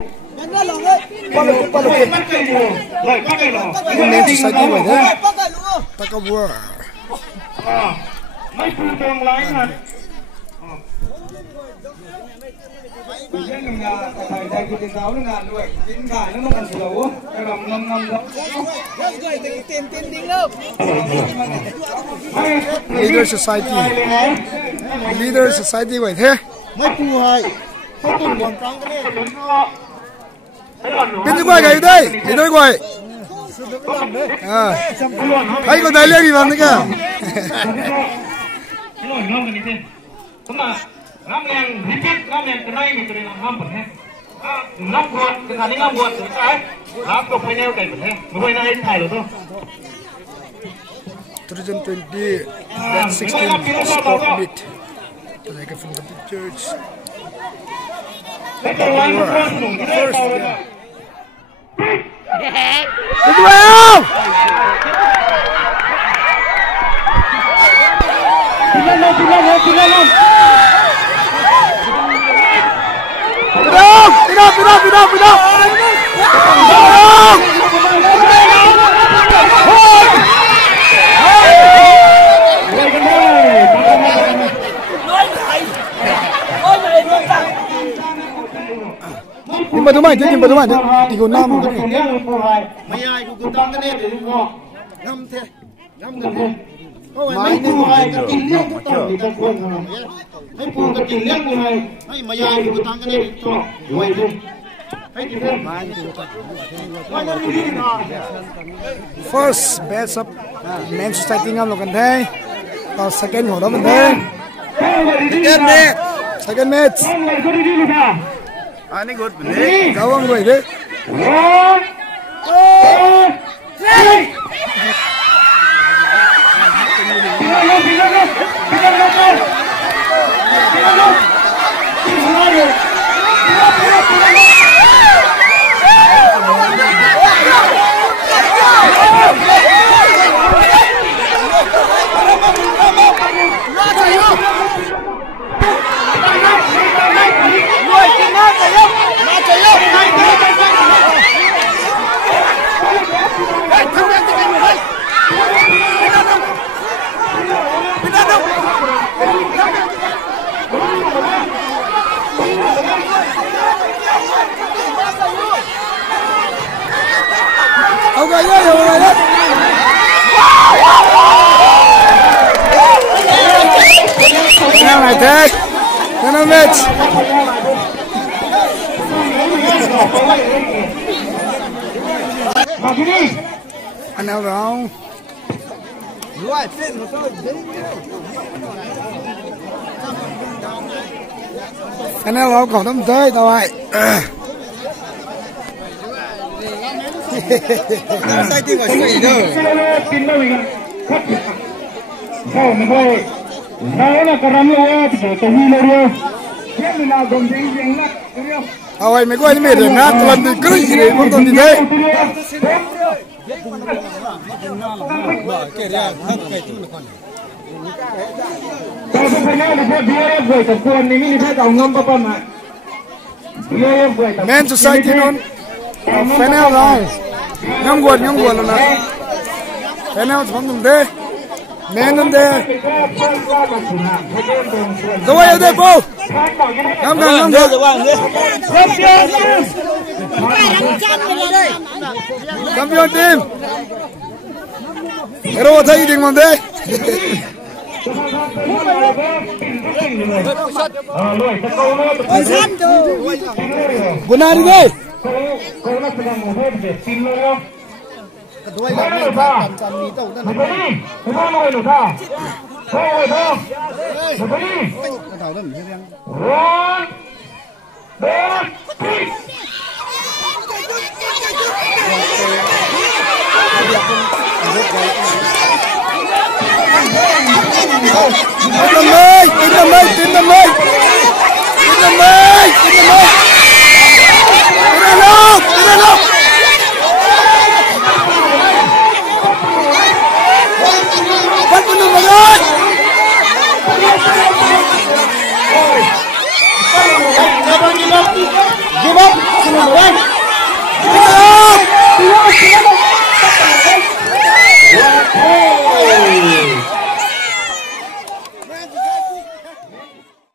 nên chỉ sai đi vậy đấy ta có vua mấy phụ trường lái hả cái nhà thầy thầy cái giáo nó ngàn đuổi chính cải nó còn xấu cái đồng ngâm đó leader society vậy thế mấy phù hay không tuân quảng cáo cái này bên nước ngoài cái đây bên nước ngoài thấy con này liên gì vào nữa kìa ngắm đèn hít chít ngắm đèn cái này mình cái làm ngắm bẩn hết ngắm buồn cái thằngนี้ngắm buồn thì cái ngắm cục phải neo cái bẩn hết người nàyถ่ายđược không 2020 that 16 sport meet like from the pictures Timba tu mai, tiga enam tu ni. Mayai ku tang cái này ngâm thế ngâm gần thế mấy phù hay cái kinh liêng tu tao thì tao quên rồi mấy phù cái kinh liêng phù hay mấy mayai ku tang cái này tu quên đi First best of men society ngam lo kan thai. Second ho đó mình thế. Second match. Anh good mình Kau ang người đấy. Okay, yeah. Now I take. Then I match. And now round. And now round còn đâm tới tao vậy. Sai tiếng ở đây đâu. Ôi mấy cô anh mệt rồi nát tuần thì cứ gì đấy không tuần thì thế. Men society non. Final round. Ngâm guột rồi nè. Final không dùng thế. Men on there. Go away there, Bo. Ngâm. Champion team. Hero thấy đình mòn thế. Guna đi đây. Tin tâm ơi.